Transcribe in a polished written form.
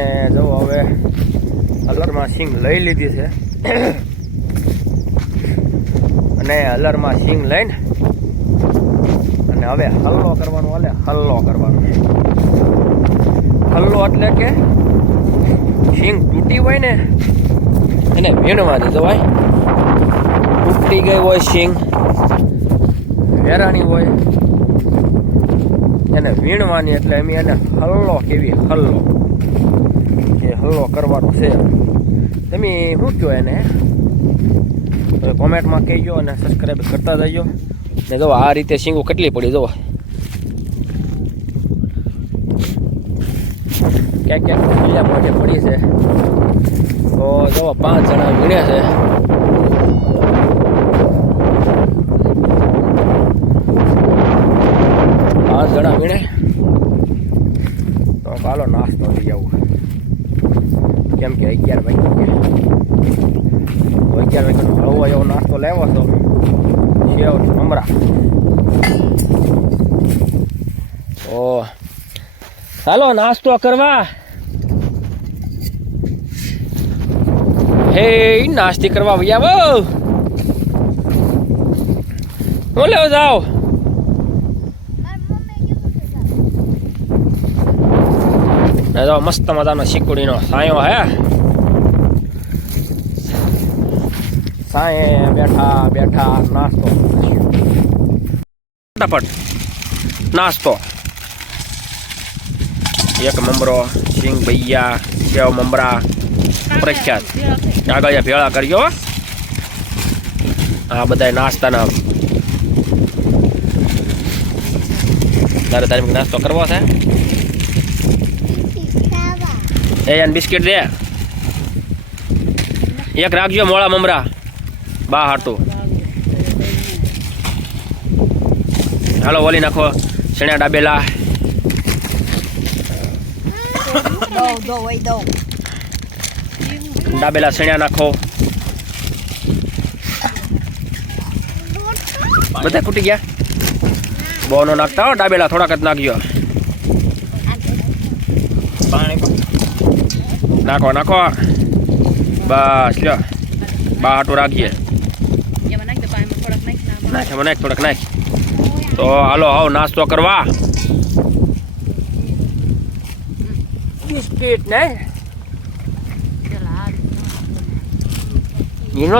અને જો હવે હલરમાં સિંગ લઈ લીધી છે અને હલરમાં સિંગ લઈને અને હવે હલ્લો કરવાનો. હલ્લો કરવાનો. હલ્લો એટલે કે સિંગ તૂટી હોય ને એને વીણવાની. તો ભાઈ તૂટી ગઈ હોય સિંગ, વેરાણી હોય એને વીણવાની. એટલે એમ એને હલ્લો કેવી હલ્લો એ હલ્લો કરવાનો છે. તમે શું કહો એને? કોમેન્ટમાં કહેજો અને સબસ્ક્રાઈબ કરતા જજો. ને જો આ રીતે સિંગો કેટલી પડી જો ક્યાંક ક્યાંક બીજા મોઢે પડી છે. તો જો 5 જણા વીણે છે. તો ચાલો નાસ્તો લઈ જવું. કેમ કે 11 વાગ્યા 11 વાગ્યાનો હળવો એવો નાસ્તો લેવો તો સેવ મમરા. ઓ ચાલો નાસ્તો કરવા. હે નાસ્તી કરવા ભૈયા હું લેવો જાઓ. મસ્ત મજાનો શીકુડીનો સાયો હે. સાયે બેઠા બેઠા નાસ્તો ફટાફટ નાસ્તો. એક મમરો, સિંગ ભૈયા, સેવ મમરા પ્રખ્યાત. આગળ ભેળા કરજો. આ બધા નાસ્તાના તારે નાસ્તો કરવો છે. એને બિસ્કિટ દે. એક રાખજો મોળા મમરા બા હાટું. હાલો વળી નાખો શણ્યા ડાબેલા. ડાબેલા શણ્યા નાખો. બધા ફૂટી ગયા. બહુ નો નાખતા હો ડાબેલા, થોડાક જ નાખજો. નાખો નાખો બસ. લ્યો બા હાટું રાખીએ. નાખ થોડાક નાખ. તો હાલો આવો નાસ્તો કરવા. બિસ્કિટ ને એનો